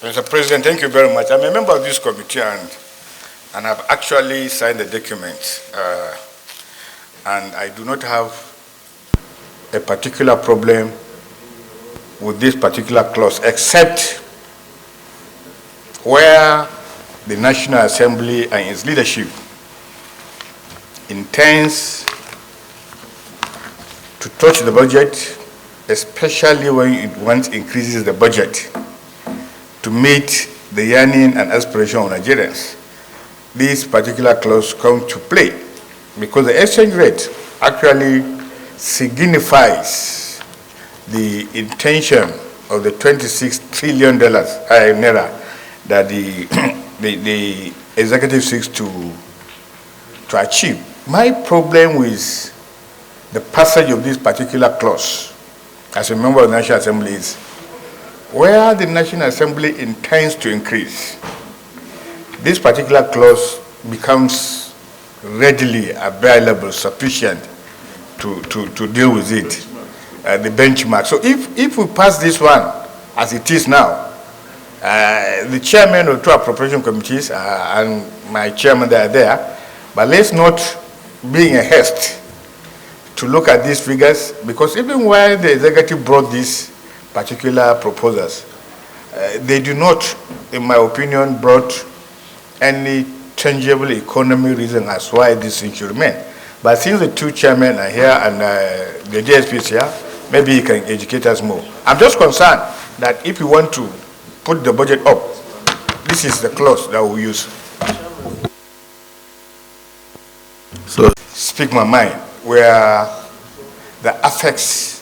Mr. President, thank you very much. I'm a member of this committee and I've actually signed the document. And I do not have a particular problem with this particular clause, except where the National Assembly and its leadership intends to touch the budget, especially when it once increases the budget to meet the yearning and aspiration of Nigerians. This particular clause comes to play because the exchange rate actually signifies the intention of the $26 trillion naira that the executive seeks to achieve. My problem with the passage of this particular clause as a member of the National Assembly is where the National Assembly intends to increase, this particular clause becomes readily available, sufficient to deal with it, the benchmark. So if we pass this one as it is now, the chairman of two appropriation committees and my chairman, they are there, but let's not be in a haste to look at these figures, because even when the executive brought these particular proposals, they do not, in my opinion, brought any tangible economic reason as why this thing should remain. But since the two chairmen are here and the DSP is here, maybe he can educate us more. I'm just concerned that if you want to put the budget up, this is the clause that we'll use. So, speak my mind, where that affects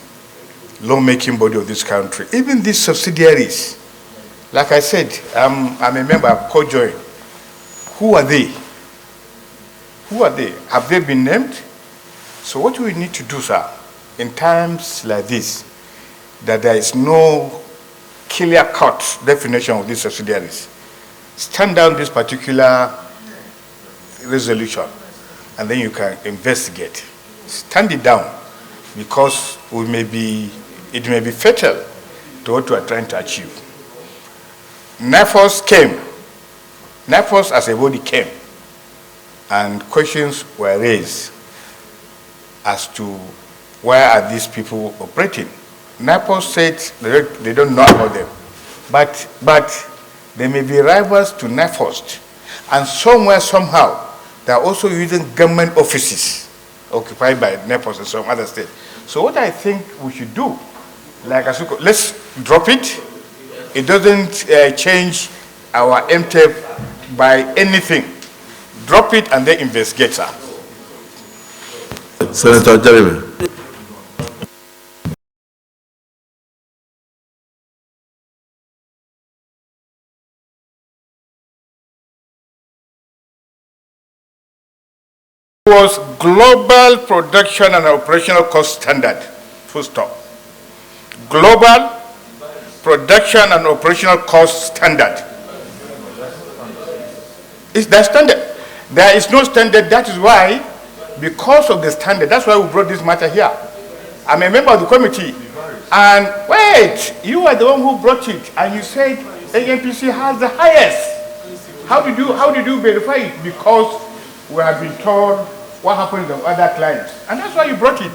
lawmaking body of this country. Even these subsidiaries, like I said, I'm a member of co-join. Who are they? Who are they? Have they been named? So what we need to do, sir, in times like this, that there is no clear-cut definition of these subsidiaries, stand down this particular resolution, and then you can investigate. Stand it down, because it may be fatal to what we are trying to achieve. NAFOS came. NAFOS as a body came, and questions were raised as to where are these people operating. NAFOS said they don't know about them, but they may be rivals to NAFOS, and somewhere, somehow, they are also using government offices occupied by NAFOS and some other states. So what I think we should do, like Asuko, let's drop it. It doesn't change our MTEP by anything. Drop it and then investigate, sir. Senator Jeremy. Was global production and operational cost standard, full stop. Global production and operational cost standard. It's the standard. There is no standard. That is why, because of the standard, that's why we brought this matter here. I'm a member of the committee. And wait, you are the one who brought it, and you said ANPC has the highest. How did you verify it? Because we have been told what happened to other clients, and that's why you brought it.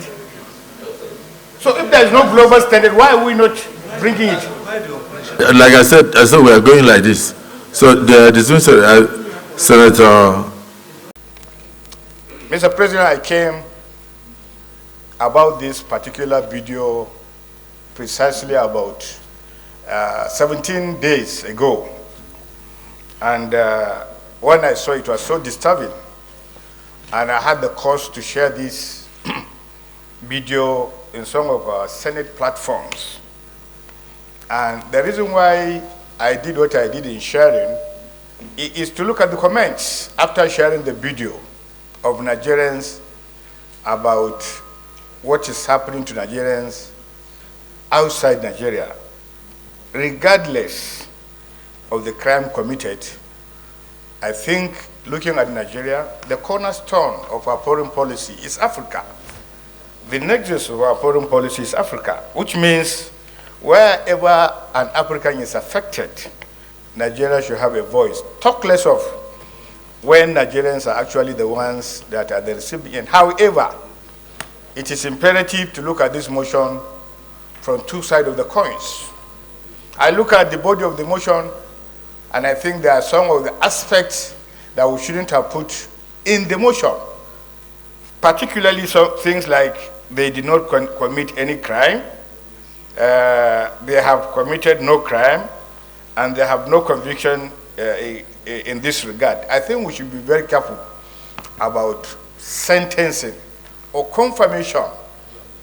So if there is no global standard, why are we not bringing it? Like I said we are going like this. So the Senator. Mr. President, I came about this particular video precisely about 17 days ago, and when I saw it, it was so disturbing. And I had the cause to share this video in some of our Senate platforms. And the reason why I did what I did in sharing is to look at the comments after sharing the video of Nigerians about what is happening to Nigerians outside Nigeria, regardless of the crime committed. I think, looking at Nigeria, the cornerstone of our foreign policy is Africa. The nexus of our foreign policy is Africa, which means wherever an African is affected Nigeria should have a voice. Talk less of when Nigerians are actually the ones that are the recipient. However, it is imperative to look at this motion from two sides of the coins. I look at the body of the motion, and I think there are some of the aspects that we shouldn't have put in the motion. Particularly some things like they did not commit any crime, they have committed no crime, and they have no conviction in this regard. I think we should be very careful about sentencing or confirmation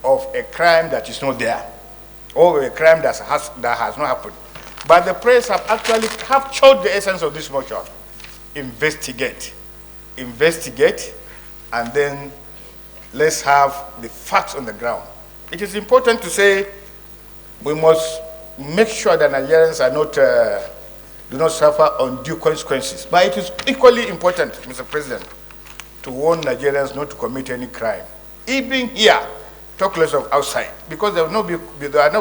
of a crime that is not there, or a crime that has not happened. But the press have actually captured the essence of this motion. Investigate, and then let's have the facts on the ground. It is important to say we must make sure that Nigerians are not, do not suffer undue consequences. But it is equally important, Mr. President, to warn Nigerians not to commit any crime. Even here, talk less of outside, because they are not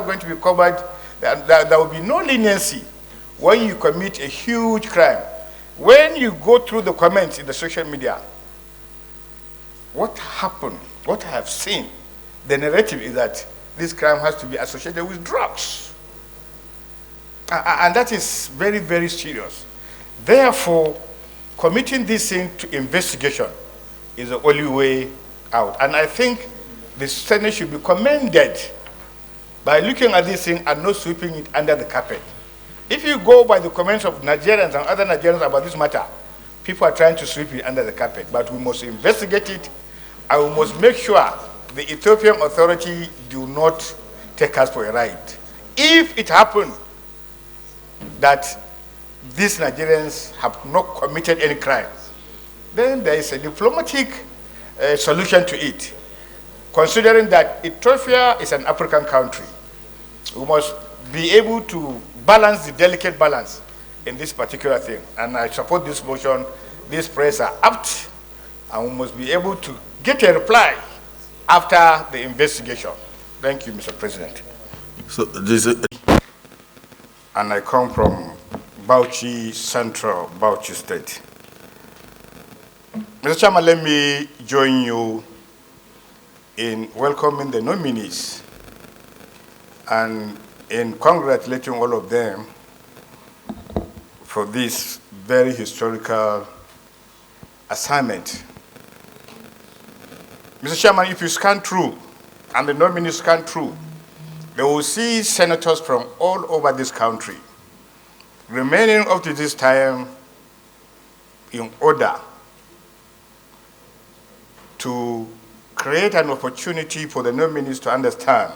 going to be covered. There will be no leniency when you commit a huge crime. When you go through the comments in the social media, what happened, what I have seen, the narrative is that this crime has to be associated with drugs. And that is very, very serious. Therefore, committing this thing to investigation is the only way out. And I think the Senate should be commended by looking at this thing and not sweeping it under the carpet. If you go by the comments of Nigerians and other Nigerians about this matter, people are trying to sweep it under the carpet. But we must investigate it, and we must make sure the Ethiopian authority do not take us for a ride. If it happened that these Nigerians have not committed any crime, then there is a diplomatic solution to it. Considering that Ethiopia is an African country, we must be able to balance the delicate balance in this particular thing. And I support this motion. These prayers are apt, and we must be able to get a reply after the investigation. Thank you, Mr. President. So this is... And I come from Bauchi Central, Bauchi State. Mr. Chairman, let me join you in welcoming the nominees and in congratulating all of them for this very historical assignment. Mr. Chairman, if you scan through, and the nominees scan through, they will see senators from all over this country remaining up to this time in order to create an opportunity for the nominees to understand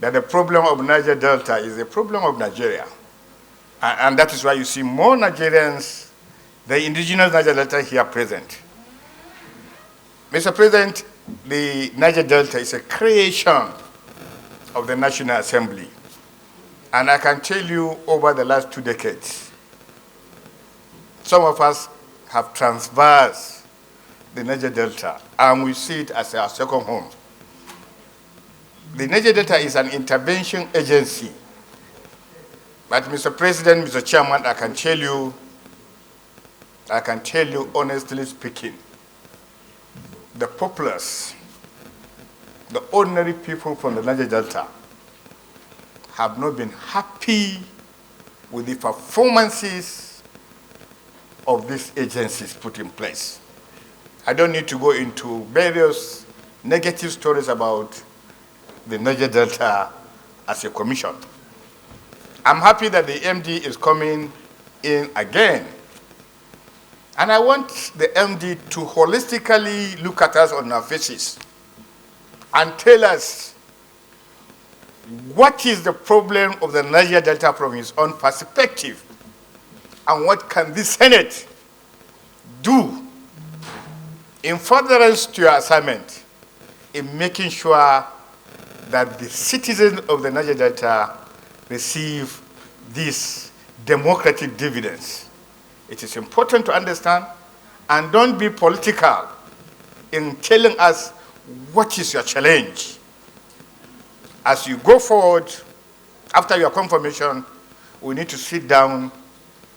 that the problem of Niger Delta is a problem of Nigeria. And that is why you see more Nigerians, the indigenous Niger Delta here present. Mr. President, the Niger Delta is a creation of the National Assembly. And I can tell you over the last 2 decades, some of us have traversed the Niger Delta, and we see it as our second home. The Niger Delta is an intervention agency. But Mr. President, Mr. Chairman, I can tell you honestly speaking, the populace, the ordinary people from the Niger Delta have not been happy with the performances of these agencies put in place. I don't need to go into various negative stories about the Niger Delta as a commission. I'm happy that the MD is coming in again. And I want the MD to holistically look at us on our faces and tell us what is the problem of the Niger Delta from his own perspective, and what can the Senate do in furtherance to your assignment in making sure that the citizens of the Niger Delta receive these democratic dividends. It is important to understand, and don't be political in telling us what is your challenge. As you go forward, after your confirmation, we need to sit down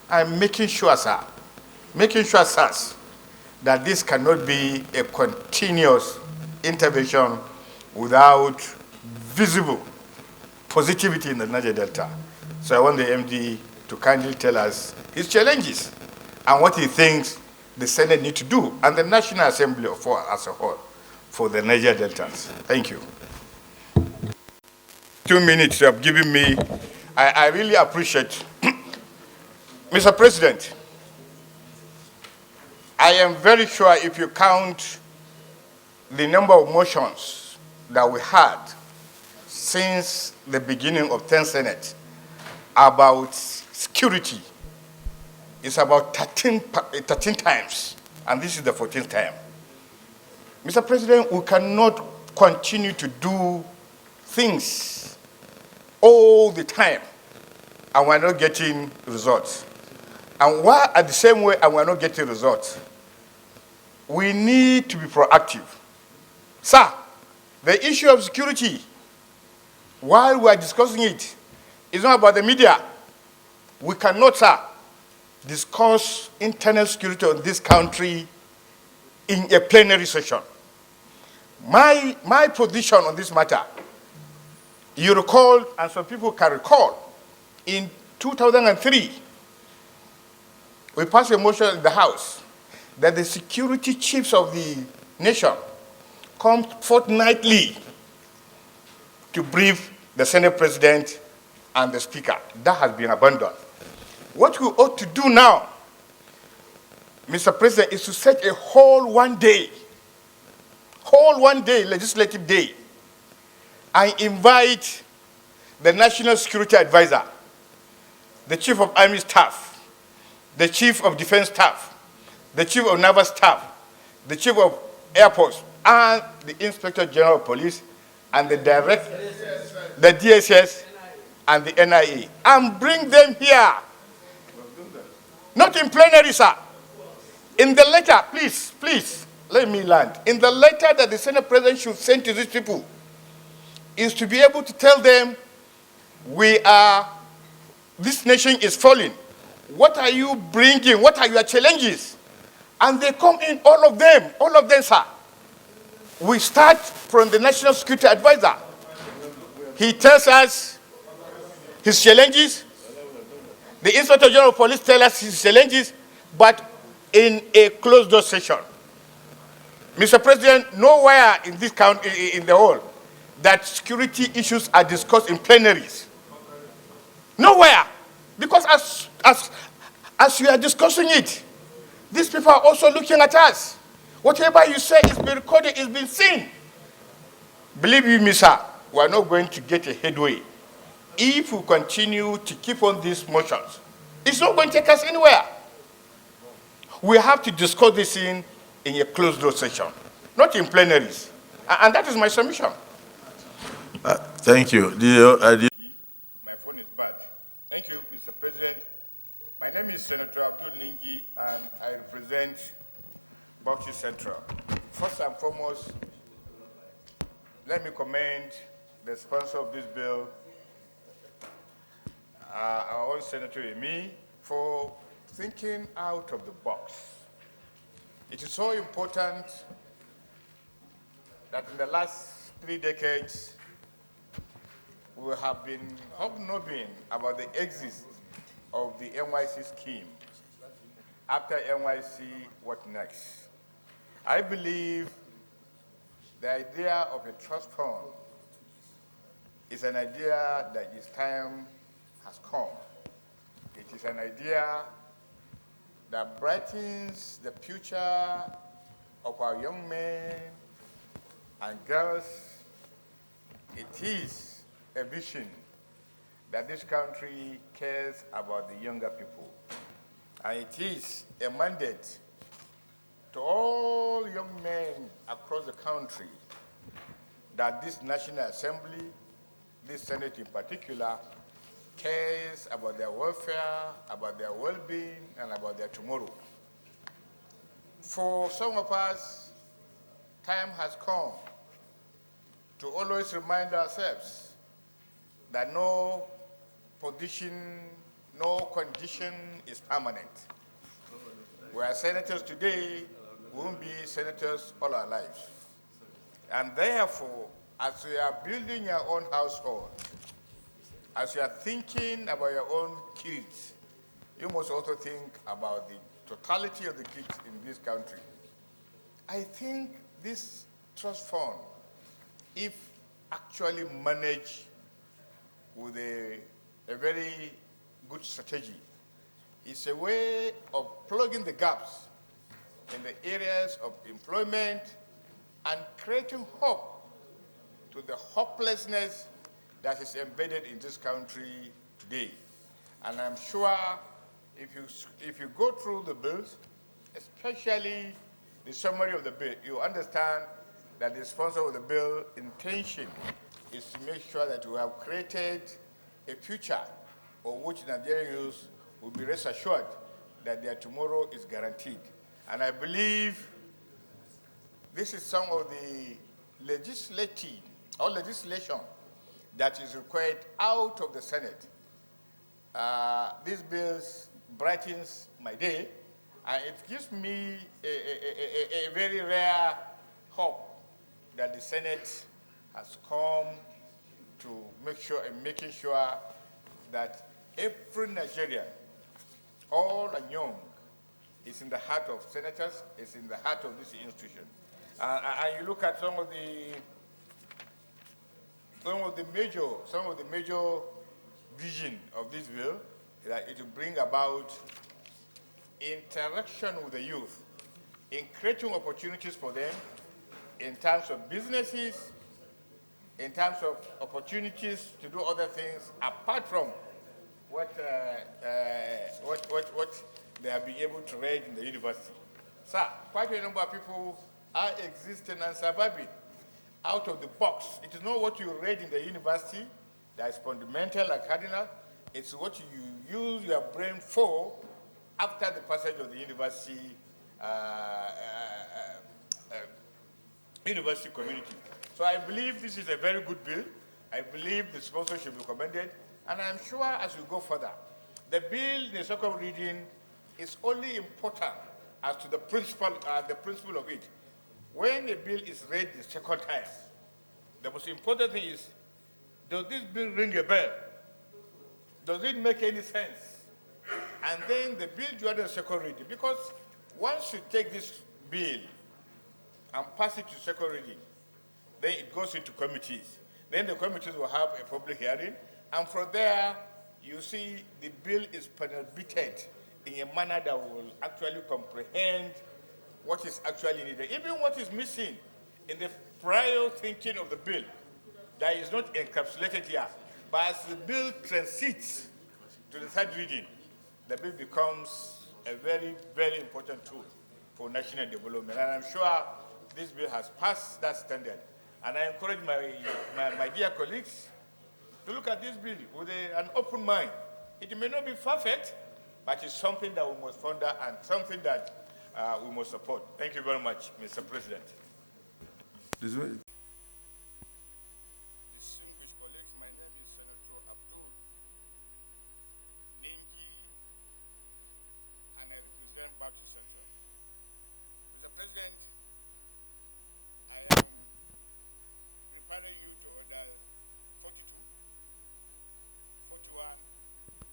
I'm making sure, sir, sirs, that this cannot be a continuous intervention without visible positivity in the Niger Delta. So I want the MD to kindly tell us his challenges and what he thinks the Senate need to do and the National Assembly as a whole for the Niger Deltas. Thank you. 2 minutes you have given me. I really appreciate. Mr. President, I am very sure if you count the number of motions that we had since the beginning of 10th Senate about security, it's about 13 times, and this is the 14th time. Mr. President, we cannot continue to do things all the time, and we're not getting results. And while at the same way, and we're not getting results, we need to be proactive. Sir, the issue of security, while we are discussing it, it's not about the media. We cannot, sir, discuss internal security of this country in a plenary session. My position on this matter, you recall, and some people can recall, in 2003, we passed a motion in the House that the security chiefs of the nation come fortnightly to brief the Senate President and the Speaker. That has been abandoned. What we ought to do now, Mr. President, is to set a whole one day legislative day, and invite the National Security Advisor, the Chief of Army Staff, the Chief of Defense Staff, the Chief of Naval Staff, the Chief of Air Force, and the Inspector General of Police, and the DSS, and the NIA, and bring them here. Not in plenary, sir. In the letter, please, let me land. In the letter that the Senate President should send to these people is to be able to tell them, this nation is falling. What are you bringing? What are your challenges? And they come in, all of them, sir. We start from the National Security Advisor. He tells us his challenges. The Inspector General of Police tells us his challenges, but in a closed-door session. Mr. President, nowhere in this country, in the whole, that security issues are discussed in plenaries. Nowhere. Because as we are discussing it, these people are also looking at us. Whatever you say is being recorded, is being seen. Believe me, sir, we are not going to get a headway if we continue to keep on these motions. It's not going to take us anywhere. We have to discuss this in a closed-door session, not in plenaries. And that is my submission. Thank you. My phone is bad. Thank you, Mr. President. My name is Senator Abdul Ningi, and I represent Bauchi Central. First and foremost, let me commend the sponsor of this bill, our own Senator Emi, for thinking out of the box. It is so important that in the last 3 decades, we have been hobnobbing about the exit of the NYC scheme. After NYC, what next? I believe the idea of a trust fund is an idea that its time has come. It is an idea that brightens the future of our young men and girls. It is a vision that this country cares about the younger people. And it is a mandate to all young men across the country that this National Assembly, this Senate in particular, cares about their welfare, about their well-being, and about their tomorrow. For some of us, time has come to always remind ourselves that no position, no condition is permanent. We are senators today, we won't be senators all our lives. And therefore, as you are building your own household, as you are thinking about your own kids, you must also think about the totality of the kids in this country. I think this trust fund, if actually managed with a very good strategy, is a way of plugging the gaps in the areas of employment and creating hope to the hopelessness that is embedded in this country today. And I'm sure if you go through the bills, especially the summary of the bill, you understand that the sponsor of the bill intention is to make sure that we have created a future of which Nigerian youth will be rest assured that their tomorrow is guaranteed. And I believe this is some of the legislation that is required out of the Senate. These bills brightens my day, and it gives me a very rare hope that the Senate has come to making sure that every Nigerian, old and young, is in the heart of senators, is in the heart of this institution. And you look at some of the major vision of this bill, that it will bring about interaction with the youth in creating opportunities for them in terms of businesses, in terms of opportunities to do other things apart from what they have been able to read in the university. Sir, quite a number of people are existing and surviving out of the box. It is not what you read in the university that is fundamental and cardinal. It's what you use your brain for after the passage of the university university community. So I believe this is a very good bill. I believe the sponsor should be commended. And I'm sure as we go further, the bill in the second reading is only important as to the principle of it. When a bill is read the second time, the most important thing is, does this bill ring a bell? Does it make any sense? And then the bill during the second reading, because once you take this bill and pass it to second reading, then it goes into committees. Then the committees will have a public hearing, and from there, you see the bill is penetrated in a manner that will actually comprehend what is actually needed. Even what is missing in the prior thinking of the bill that is not encapsulated here. But as the bill transits to the third reading, the bill becomes a very, very important tool for national development. And I'm sure this bill has passed that standard. And I encourage my dear colleagues to look at this bill with an open mind. It may not be perfect, but it's something that we must ponder and something that we must support. Thank you very much, Mr. President. Distinguished colleagues, my name is Senator Abdul Ningi, and I represent Bauchi Central. Mr. President, I am preparing you to order 42, 41,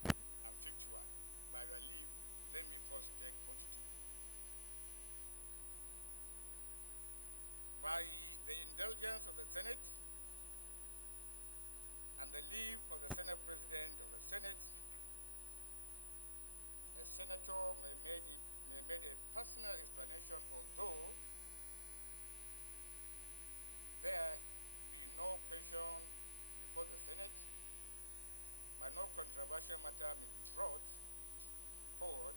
and 51. By your leave, let me first take 42. By the indulgence of the Senate and the leave of the Senate President of the Senate, a senator may make a personal explanation, although there be no question before the Senate, but no controversial matter may be brought forward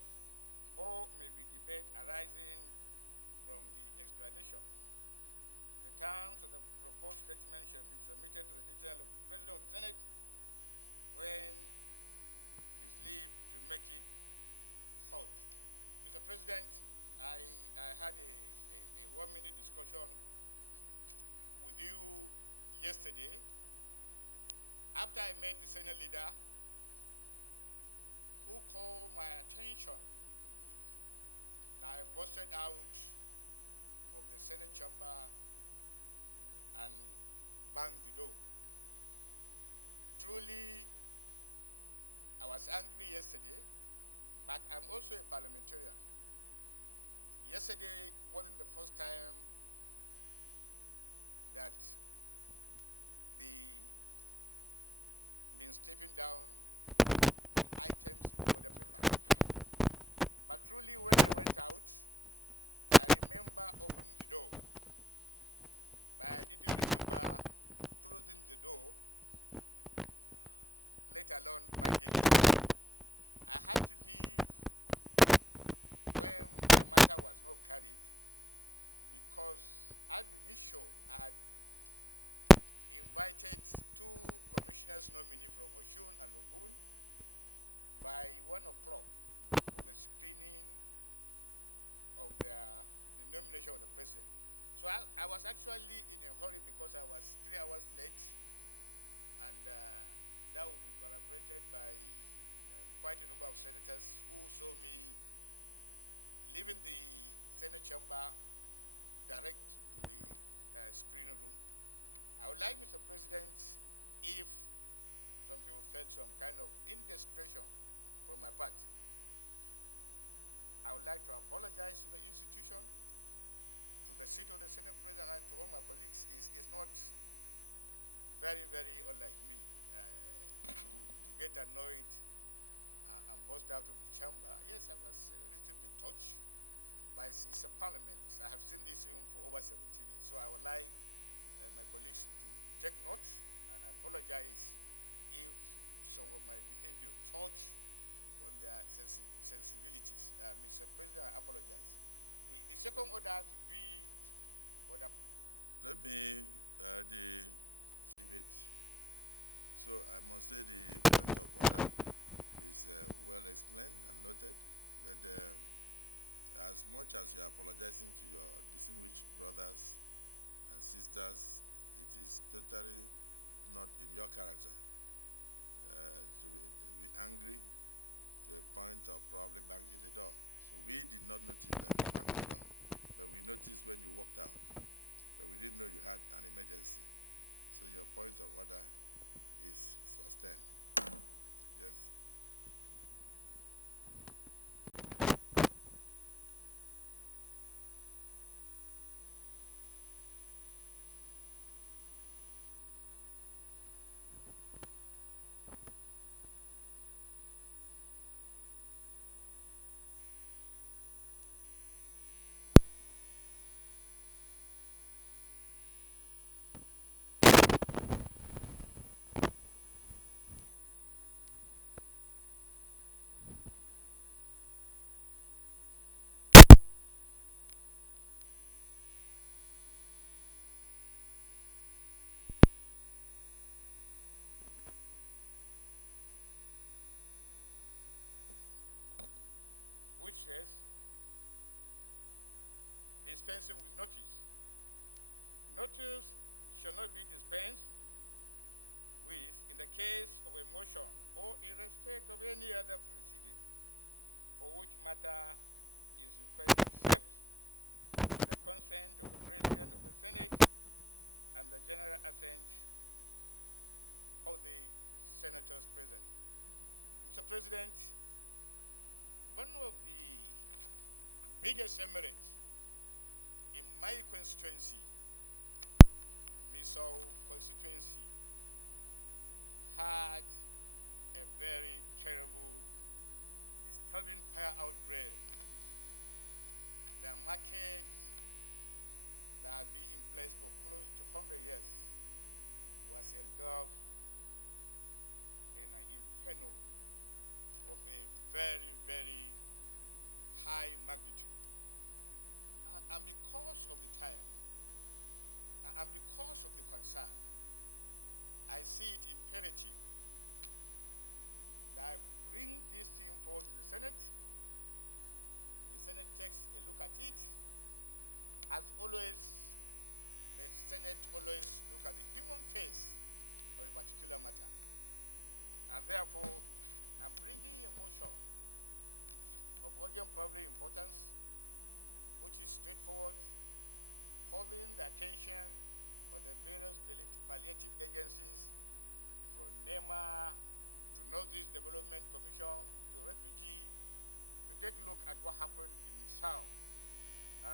or may be debate arising from the explanation. The terms of the proposed statement shall be submitted to the detail of the President of the Senate when his leave to make it sought. Mr. President, I had a 1-minute discussion with you yesterday after I met the Senate leader who called my attention that I busted out of the Senate chamber and banged the door. Truly, I was angry yesterday, but I'm also a parliamentarian. Yesterday wasn't the first time that the been stepping down items in the order paper. But truly, when I went out, I remember opening the door, but I didn't remember closing the door, let alone banging it. I had to leave when the matter was not carried because ab initio I had invited two commissioners nominee from Oshun and Ogun by 1 o'clock for the screening of the nomination of the president. So I was actually in a hurry because I was 3 hours late, and that would be corroborated by quite a number of senators who saw me leaving the Senate chamber direct to the screening room. I would like, Mr. President, if some people felt some kind of indiscretion from my part, I would like to apologize to the institution, to the seat of the Senate President, and to all my colleagues. It's not very, very unlike me to get annoyed and burst out of the chamber. Yes, I was a little bit touched, but it's a parliament. I have seen this film for over 17 years. So I would like my colleagues to take note, and I apologize if some of my behavior touch on their sensibilities. Mr. President, I apologize. The second order to be order. Let me, the debate. So I must say the point of order is well explained and noted, but as much as you are apologizing to your distinguished brothers and sisters, it is totally not in your character to be angry to a point of probably banging the door. So we did not notice that you banged the door, but we noticed when you walked out, but we didn't know you had an emergency. So your point of order is sustained. Yes. Which says dispensing with notice. Notice shall not be dispensed with in the case of a motion or in respect of any other proceeding for which matter is required except with the consent of the President of the Senate and the general assent of the senators present. Mr. President, one of the biggest emirates in my constituency, Misau constituency, had a very terrible, disturbing fire outbreak. The market that had been in place for close to 100 years was engulfed in an inferno of a very, very high magnitude. And because of the time, and because of the concern, I see it imperative that I bring this thing forward to the Senate. The Senate takes a look at it. As always, the Senate always look at the human face of a particular matter. And therefore, I'm bringing a motion of urgent public importance, which is straightforward, calling the attention of the various palliative agencies from NEMA to Northeast Development Commission to refugee to take a look at what happened in Misau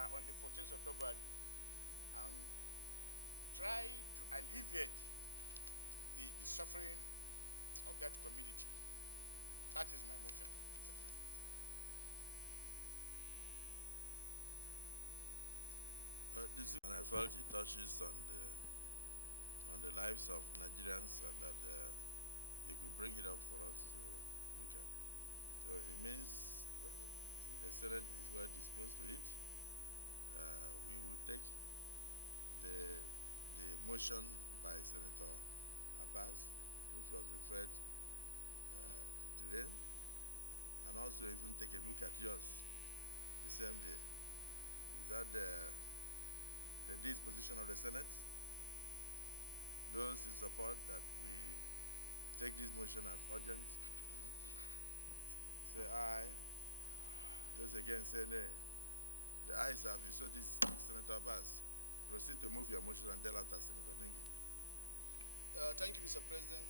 on the 14th of February and try to alleviate the suffering of that community. That is my motion, Mr. President. And I felt it touches on the lives of Nigerians, and that you could bring it up for us to look at. So it means if the Senate is well disposed to it, we will take the motion by Senator Abbas, which was referred to today, and also even take a look at yours the same day. Is that the disposition of the Senate? Those in support that we take this motion as urgent, say aye. Those against say nay. The ayes have it. So this, Senator Abbas, proceed to move your motion and deal after Senator Nengi. Thank you, Mr. President.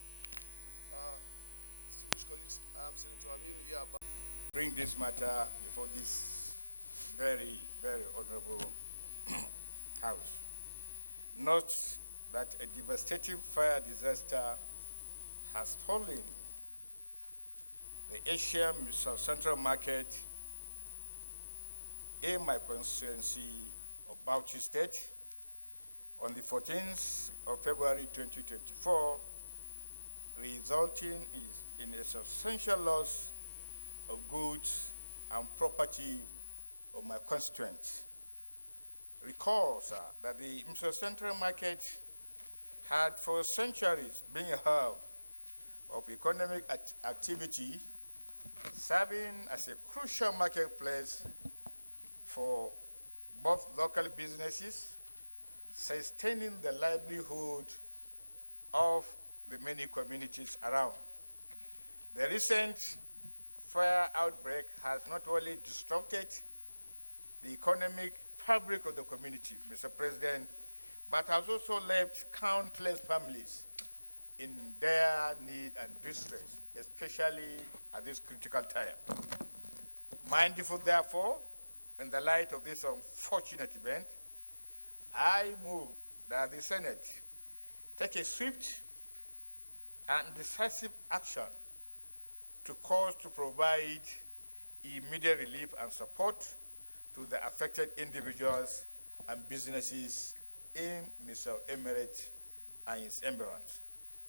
Distinguished colleagues, I am Senator Aminu Iyaba. Bring this matter before this very, very honorable House. Note that a devastating fire disaster has fallen the Asian South Central Market in my constituency of Bauchi State on the 14th of February 2024, resulting in a substantial loss of goods and property of my constituents. Recall, sir, that the South Central Market had for centuries been a hub of economic activity, serving as a crucial marketplace for both local businesses, sustaining the livelihood of the many communities around. The recent fire outbreak has not only disrupted the economic fabric of the community, Mr. President, but has also left countless families in dire need and distress, especially at this critical time. Mindful, therefore, in the light of this unfortunate event, I move that the Senate take a swift and decisive action to cause to provide immediate relief and support to the affected individuals and businesses in Misau Emirate and its environs.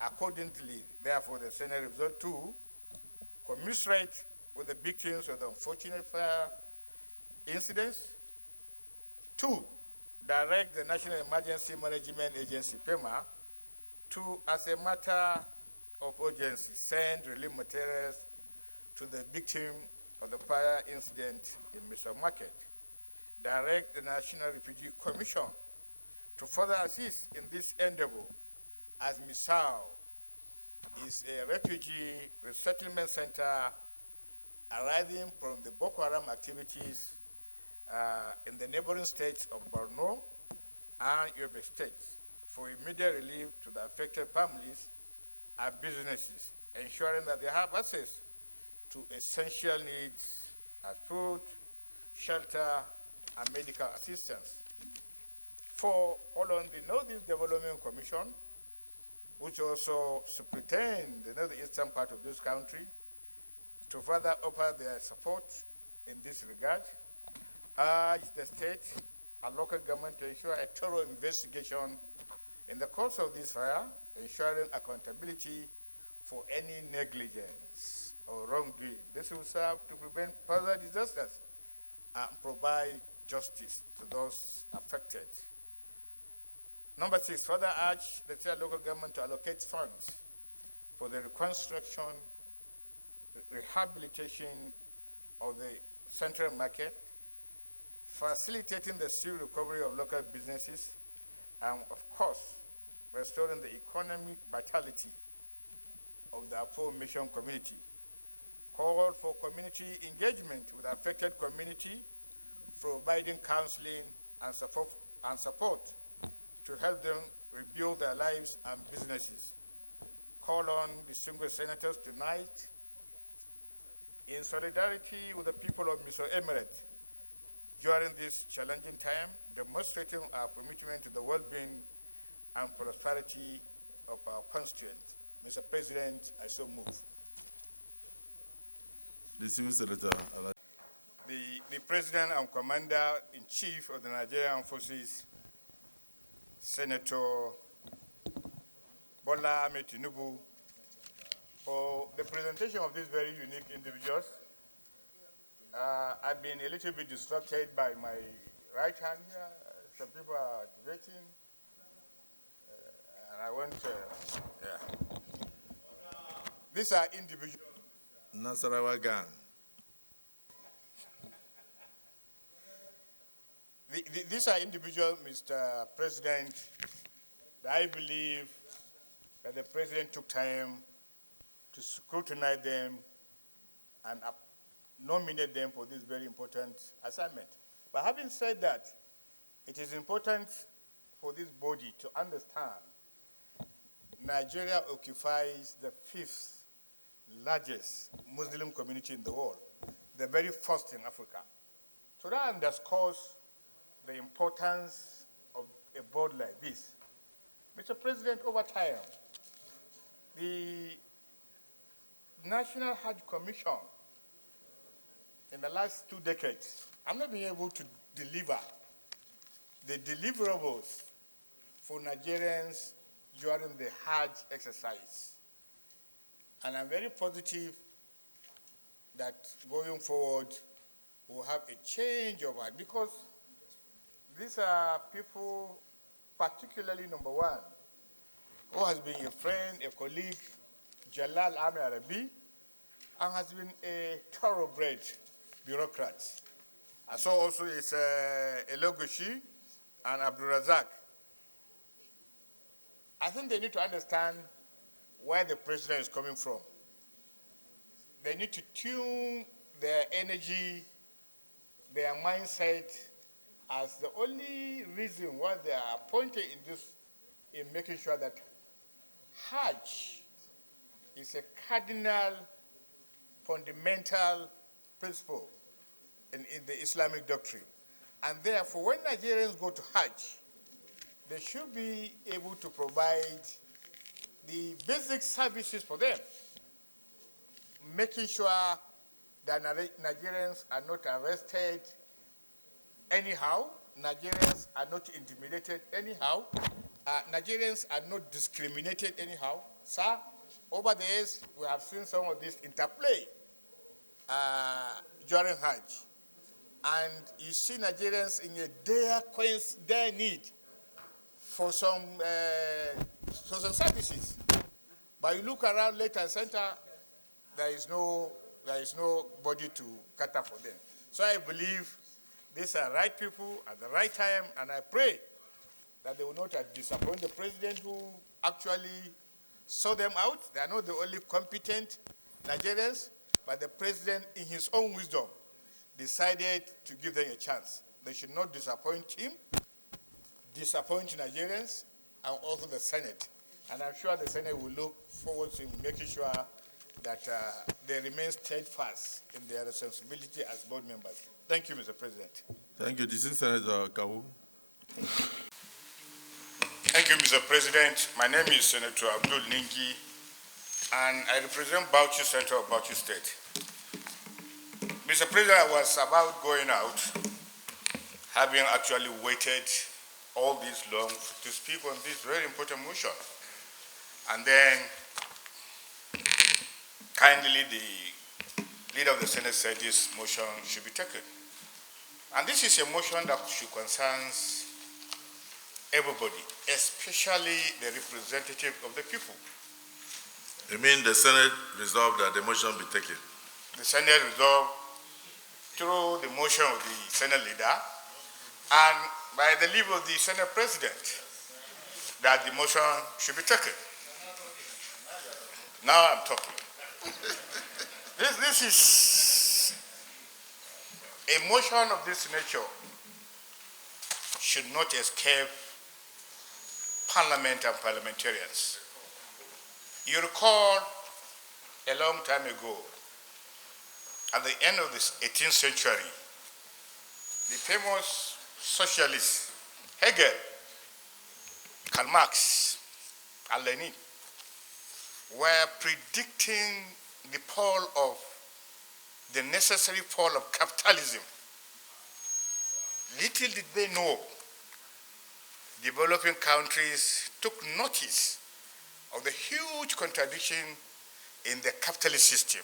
Accordingly, therefore, the Senate resolved to commiserate with the victims of the unfortunate fire incidents. 2, direct the National Emergency Management Agency, PEMA, to, as a matter of urgency, send relief materials to the victim of the fire incident in Misau Market. Direct the National Refugee Commission to further assist in this endeavor, as Misau is a refugee resettlement center arising from the Boko Haram activities in the neighboring states of Borno and Yobe states, for immediate relief to the affected families and businesses, ensuring that they have access to essential needs as food, shelter, and medical assistance. 4, call on the Northeast Development Commission, which also superintends the northeastern part of this country, to further offer their support in this regard. Urge the state and local government to ensure a thorough investigation in the course of this fire, ensuring accountability for any negligence or wrongdoing. This will serve to prevent further disasters and provide justice to those affected. Number 6, further urge the state and local government to allocate funds for the reconstruction, rehabilitation of the central market, facilitating the civil recovery of local businesses, and of course, restoring the economic vitality of the aforementioned community. called for community engagement with affected community, providing counseling and support to help them rebuild their lives and businesses. Call on distinguished senators tonight in solidarity with the people of Miso Emirate during this challenging time, demonstrating our commitment to the well-being and prosperity of our constituents. Mr. President, I so move. Distinguished Senator, The President and Commander-in-Chief of the Nigerian Armed Forces, Senator Bola Ahmed Tinubu, for the presentation of these very unique individuals. I've been a little bit distracted by my right hand here. Some people are debating, and I want yeah. These are individuals. Nasarawa gang. These are individuals, Mr. President, that I believe that the President took time to scrutinize them and nominate them for this very important assignment. But having said that, it is important for this body to understand Nigeria occupies the 5th largest Muslim community in the world, the very first in Africa. So that underscores the importance of a board like this. Mr. President, over time, the National Hajj Commission in the last 2 decades, I'm not being able to deliver the deliverables for Nigerians during the Hajj exercise. And I'm very positive that going forward, we'll have a change of heart, because these are people, particularly number one, who has been a friend, a colleague, Jalal Ahmed Arabi, and has been a thoroughbred bureaucrat. I saw also is Elogushi and Abdulrazak. I think they need to understand where the president is coming from. They need to tune their energy, their mindset, as the only reason why they are appointed in making sure that Hajj is a cardinal, fundamental principle in the Islamic doctrine. And therefore, when Nigerians go to Hajj, they should be able to provide the basic services for them, making sure that Nigerians are not arrested anyhow, Nigerians are not intimidated anyhow, Nigerians are not discriminated anyhow. Sir, over the years, we have seen some of this interplay during Hajj. And you see Nigerians in a dire need for some services. But you look around left and center, there is nobody to cater for them. So I believe these are right people at the right time, and I pray that they will not disappoint the president who actually saw them out. They are not the only competent Nigerians, but the president, in his own wisdom, decided to give them a chance. They should not disappoint him, disappoint Nigerians, and also the Senate. And I'm sure the Senate will look forward to making sure that they remain steadfast in their responsibility as board members. Thank you, Mr. President. Thank you. Distinguished Senator Kawu. Thank you, Mr. President. My name is Senator Abdul Ningi, and I represent Bauchi Central of Bauchi State. Mr. President, I was about going out, having actually waited all this long to speak on this very important motion. And then, kindly, the leader of the Senate said this motion should be taken. And this is a motion that should concern everybody, especially the representative of the people. You mean the Senate resolved that the motion be taken? The Senate resolved through the motion of the Senate leader and by the leave of the Senate President that the motion should be taken. Now I'm talking. This is a motion of this nature should not escape Parliament and parliamentarians. You recall a long time ago, at the end of the 18th century, the famous socialists, Hegel, Karl Marx, and Lenin, were predicting the fall of the necessary fall of capitalism. Little did they know, developing countries took notice of the huge contradiction in the capitalist system.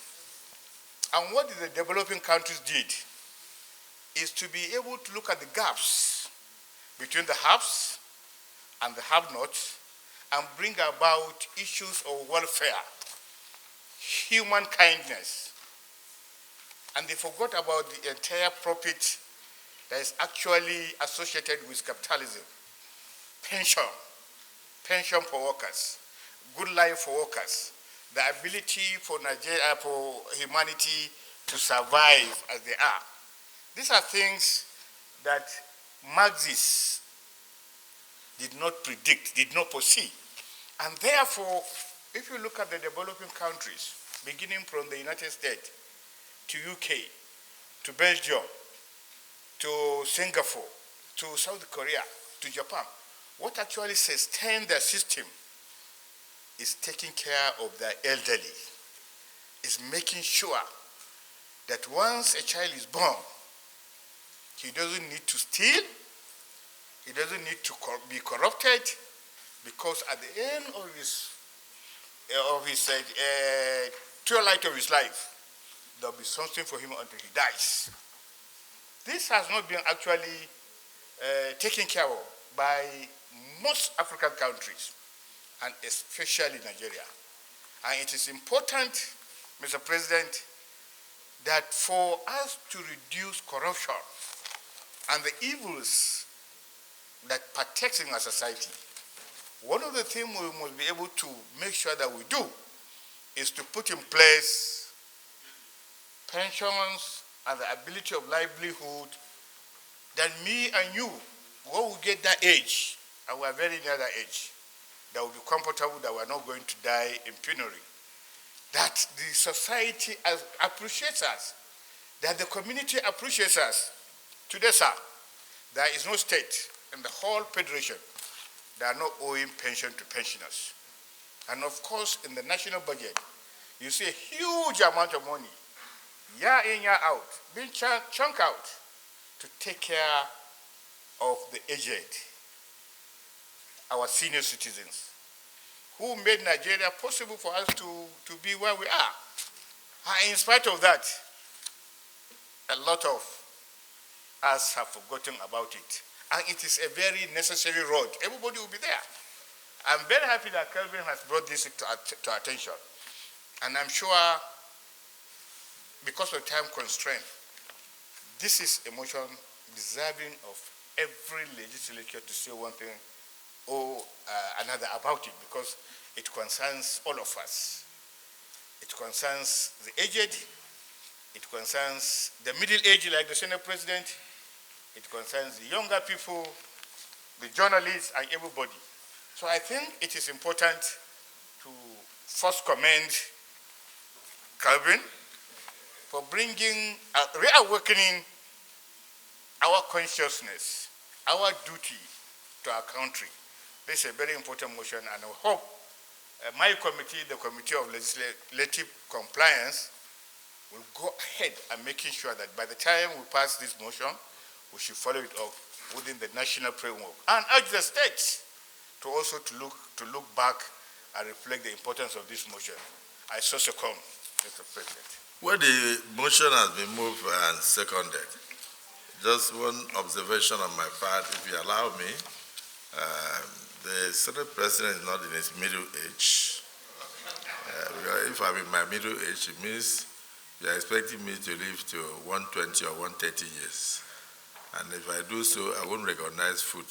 And what the developing countries did is to be able to look at the gaps between the haves and the have-nots and bring about issues of welfare, human kindness. And they forgot about the entire profit that is actually associated with capitalism. Pension for workers, good life for workers, the ability for Nigeria, for humanity to survive as they are. These are things that Marxists did not predict, did not foresee. And therefore, if you look at the developing countries, beginning from the United States, to UK, to Belgium, to Singapore, to South Korea, to Japan, what actually sustains their system is taking care of their elderly, is making sure that once a child is born, he doesn't need to steal, he doesn't need to be corrupted, because at the end of his twilight of his life, there'll be something for him until he dies. This has not been actually taken care of by most African countries, and especially Nigeria. And it is important, Mr. President, that for us to reduce corruption and the evils that partakes in our society, one of the things we must be able to make sure that we do is to put in place pensions and the ability of livelihood that me and you, when we get that age, and we are very near that age, that will be comfortable, that we are not going to die in penury, that the society appreciates us, that the community appreciates us. Today, sir, there is no state in the whole federation that are not owing pension to pensioners. And of course, in the national budget, you see a huge amount of money, year in, year out, being chunked out to take care of the aged, our senior citizens, who made Nigeria possible for us to be where we are. And in spite of that, a lot of us have forgotten about it. And it is a very necessary road. Everybody will be there. I'm very happy that Kelvin has brought this to attention. And I'm sure, because of time constraint, this is a motion deserving of every legislature to say one thing or another about it, because it concerns all of us. It concerns the aged, it concerns the middle age, like the Senate President, it concerns the younger people, the journalists, and everybody. So I think it is important to first commend Calvin for bringing, reawakening our consciousness, our duty to our country. This is a very important motion, and I hope my committee, the Committee of Legislative Compliance, will go ahead and making sure that by the time we pass this motion, we should follow it up within the national framework, and urge the states to also to look back and reflect the importance of this motion. I so second, Mr. President. Well, the motion has been moved and seconded. Just one observation on my part, if you allow me. The Senate President is not in his middle age. If I'm in my middle age, it means you are expecting me to live to 120 or 130 years. And if I do so, I won't recognize food.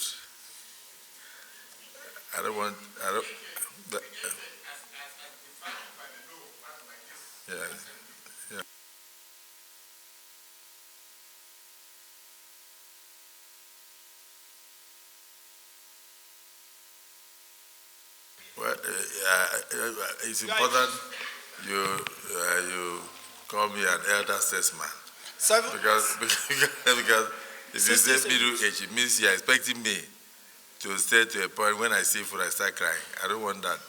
Yeah. Well, it's important you call me an elder statesman. Because if you say middle age, it means you're expecting me to stay to a point when I see food, I start crying. I don't want that.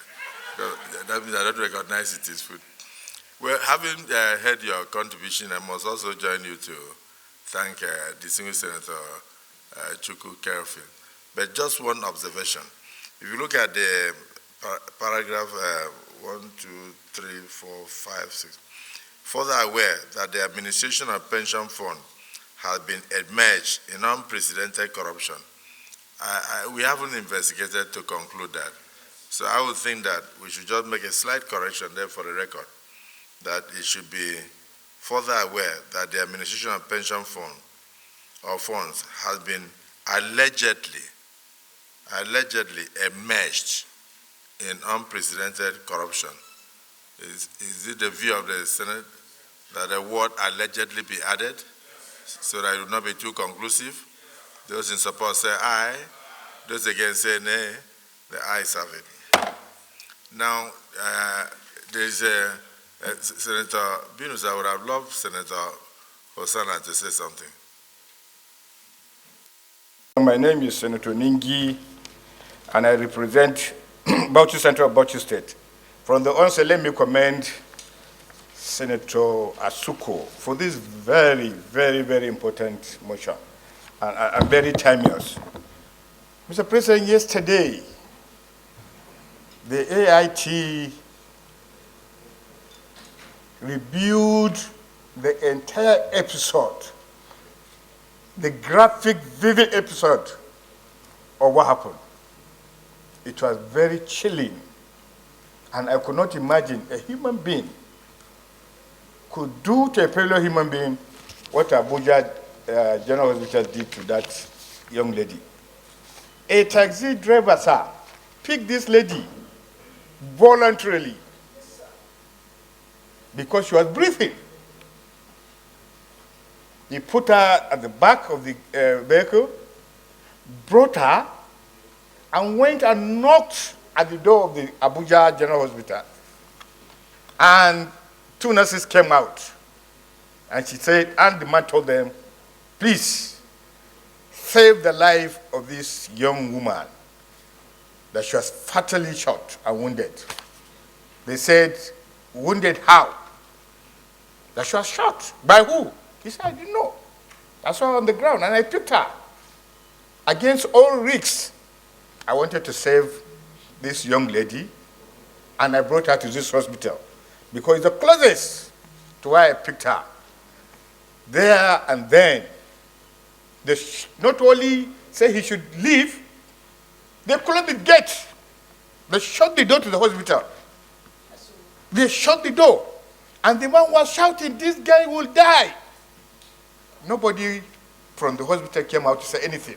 That means I don't recognize it as food. Well, having heard your contribution, I must also join you to thank distinguished Senator Chukwu Kerfield. But just one observation. If you look at the paragraph 1, 2, 3, 4, 5, 6, further aware that the administration of pension fund has been emerged in unprecedented corruption. We haven't investigated to conclude that. So I would think that we should just make a slight correction there for the record, that it should be further aware that the administration of pension fund or funds has been allegedly emerged in unprecedented corruption. Is it the view of the Senate that the word allegedly be added so that it will not be too conclusive? Those in support say aye, those against say nay. The ayes have it. Now, there is Senator Binus, I would have loved Senator HASSAN to say something. My name is Senator Ningi, and I represent Bauchi Central, Bauchi State. From the onset, let me commend Senator Asuko for this very, very, very important motion and very timeless. Mr. President, yesterday, the AIT reviewed the entire episode, the graphic, vivid episode of what happened. It was very chilling, and I could not imagine a human being could do to a fellow human being what Abuja General Hospital did to that young lady. A taxi driver, sir, picked this lady voluntarily because she was breathing. He put her at the back of the vehicle, brought her, and went and knocked at the door of the Abuja General Hospital. And two nurses came out. And she said, and the man told them, please, save the life of this young woman, that she was fatally shot and wounded. They said, wounded how? That she was shot. By who? He said, I didn't know. I saw her on the ground and I picked her. Against all risks, I wanted to save this young lady, and I brought her to this hospital because it's the closest to where I picked her. There and then, they not only say he should leave, they closed the gate. They shut the door to the hospital. They shut the door. And the man was shouting, this guy will die. Nobody from the hospital came out to say anything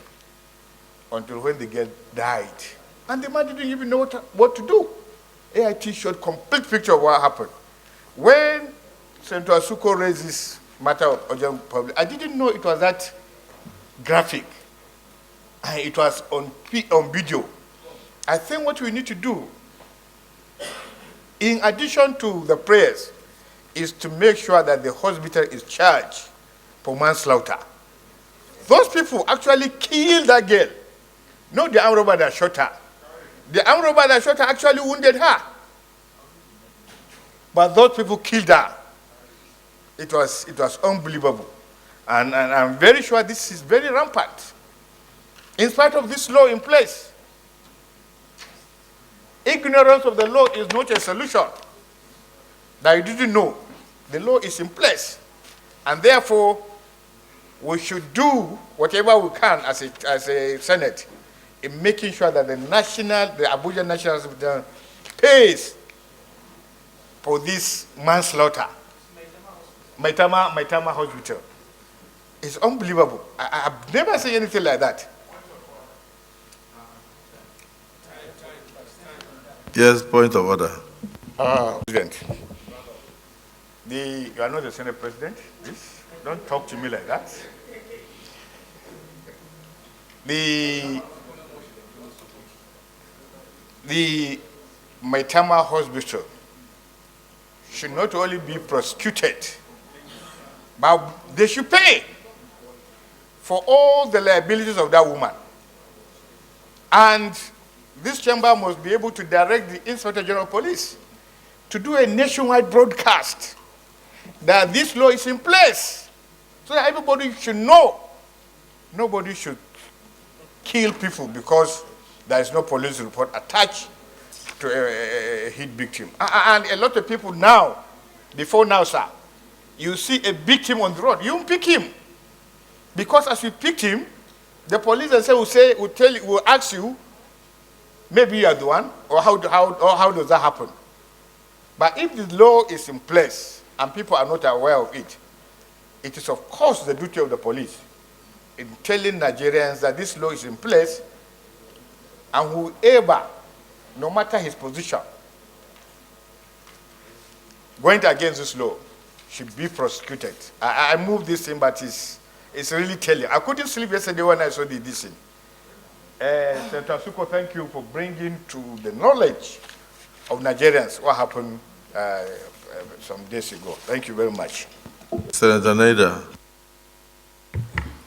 until when the girl died. And the man didn't even know what to do. AIT showed complete picture of what happened. When Senator Asuko raised this matter of urgent public, I didn't know it was that graphic. And it was on video. I think what we need to do, in addition to the prayers, is to make sure that the hospital is charged for manslaughter. Those people actually killed that girl. Not the armed robber that shot her. The armed robber that shot her actually wounded her. But those people killed her. It was unbelievable. And I'm very sure this is very rampant. In spite of this law in place, ignorance of the law is not a solution. That you didn't know. The law is in place. And therefore, we should do whatever we can as a Senate in making sure that the Abuja National Hospital pays for this manslaughter. Maitama Hospital. It's unbelievable. I've never seen anything like that. Yes, point of order. President, you are not the Senate President, please. Don't talk to me like that. The Maitama Hospital should not only be prosecuted, but they should pay for all the liabilities of that woman. And this chamber must be able to direct the Inspector General of Police to do a nationwide broadcast that this law is in place, so that everybody should know. Nobody should kill people because there is no police report attached to a hit victim. And a lot of people now, before now, sir, you see a victim on the road, you won't pick him. Because as you picked him, the police will ask you, maybe you are the one, or how does that happen? But if the law is in place and people are not aware of it, it is of course the duty of the police in telling Nigerians that this law is in place, and whoever, no matter his position, going against this law should be prosecuted. I moved this in, but it's really telling. I couldn't sleep yesterday when I saw this thing. Senator Suko, thank you for bringing to the knowledge of Nigerians what happened some days ago. Thank you very much. Senator Nader.